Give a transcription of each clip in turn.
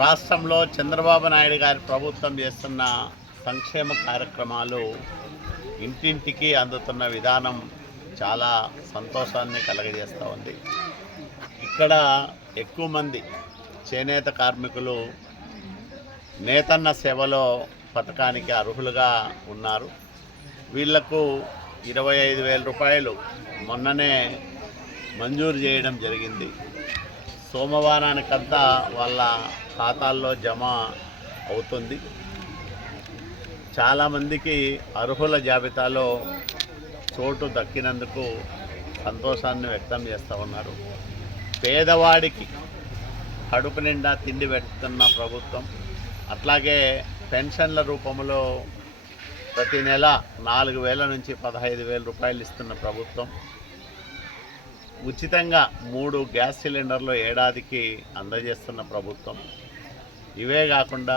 రాష్ట్రంలో చంద్రబాబు నాయుడు గారి ప్రభుత్వం చేస్తున్న సంక్షేమ కార్యక్రమాలు ఇంటింటికి అందుతున్న విధానం చాలా సంతోషాన్ని కలగజేస్తూ ఉంది. ఇక్కడ ఎక్కువ మంది చేనేత కార్మికులు నేతన్న సేవలో పథకానికి అర్హులుగా ఉన్నారు. వీళ్లకు 25,000 రూపాయలు మొన్ననే మంజూరు చేయడం జరిగింది. సోమవారానికంతా వాళ్ళ ఖాతాల్లో జమ అవుతుంది. చాలామందికి అర్హుల జాబితాలో చోటు దక్కినందుకు సంతోషాన్ని వ్యక్తం చేస్తూ ఉన్నారు. పేదవాడికి కడుపు నిండా తిండి పెడుతున్న ప్రభుత్వం, అట్లాగే పెన్షన్ల రూపంలో ప్రతి నెల 4,000 నుంచి 15,000 రూపాయలు ఇస్తున్న ప్రభుత్వం, ఉచితంగా 3 గ్యాస్ సిలిండర్లు ఏడాదికి అందజేస్తున్న ప్రభుత్వం, ఇవే కాకుండా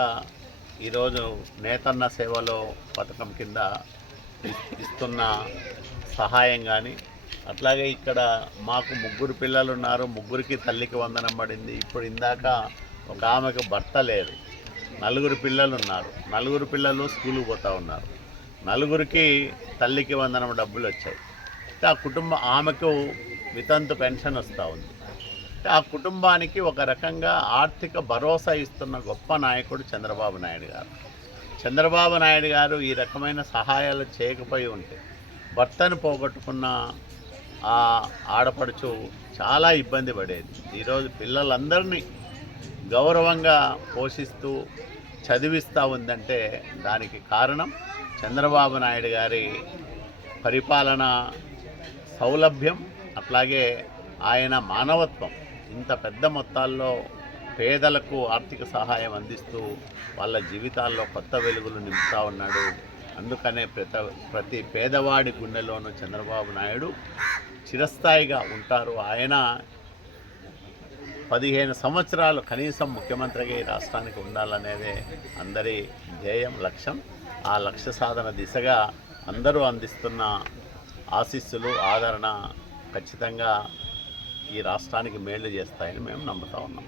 ఈరోజు నేతన్న సేవలో పథకం కింద ఇస్తున్న సహాయం కానీ, అట్లాగే ఇక్కడ మాకు 3 పిల్లలు ఉన్నారు, 3కి తల్లికి వందనం పడింది. ఇప్పుడు ఇందాక ఒక ఆమెకు భర్త లేరు, 4 పిల్లలు ఉన్నారు, 4 పిల్లలు స్కూల్కి పోతూ ఉన్నారు, 4కి తల్లికి వందనం డబ్బులు వచ్చాయి. ఆ ఆమెకు వితంతు పెన్షన్ వస్తూ ఉంది. ఆ కుటుంబానికి ఒక రకంగా ఆర్థిక భరోసా ఇస్తున్న గొప్ప నాయకుడు చంద్రబాబు నాయుడు గారు. చంద్రబాబు నాయుడు గారు ఈ రకమైన సహాయాలు చేయకపోయి ఉంటే భర్తను పోగొట్టుకున్న ఆ ఆడపడుచు చాలా ఇబ్బంది పడేది. ఈరోజు పిల్లలందరినీ గౌరవంగా పోషిస్తూ చదివిస్తూ ఉందంటే దానికి కారణం చంద్రబాబు నాయుడు గారి పరిపాలన సౌలభ్యం, అట్లాగే ఆయన మానవత్వం. ఇంత పెద్ద మొత్తాల్లో పేదలకు ఆర్థిక సహాయం అందిస్తూ వాళ్ళ జీవితాల్లో కొత్త వెలుగులు నింపుతూ ఉన్నాడు. అందుకనే ప్రతి పేదవాడి గుండెలోనూ చంద్రబాబు నాయుడు చిరస్థాయిగా ఉంటారు. ఆయన 15 సంవత్సరాలు కనీసం ముఖ్యమంత్రిగా ఈ రాష్ట్రానికి ఉండాలనేదే అందరి ధ్యేయం, లక్ష్యం. ఆ లక్ష్య సాధన దిశగా అందరూ అందిస్తున్న ఆశీస్సులు, ఆదరణ ఖచ్చితంగా ఈ రాష్ట్రానికి మేలు చేస్తాయని మేము నమ్ముతా ఉన్నాం.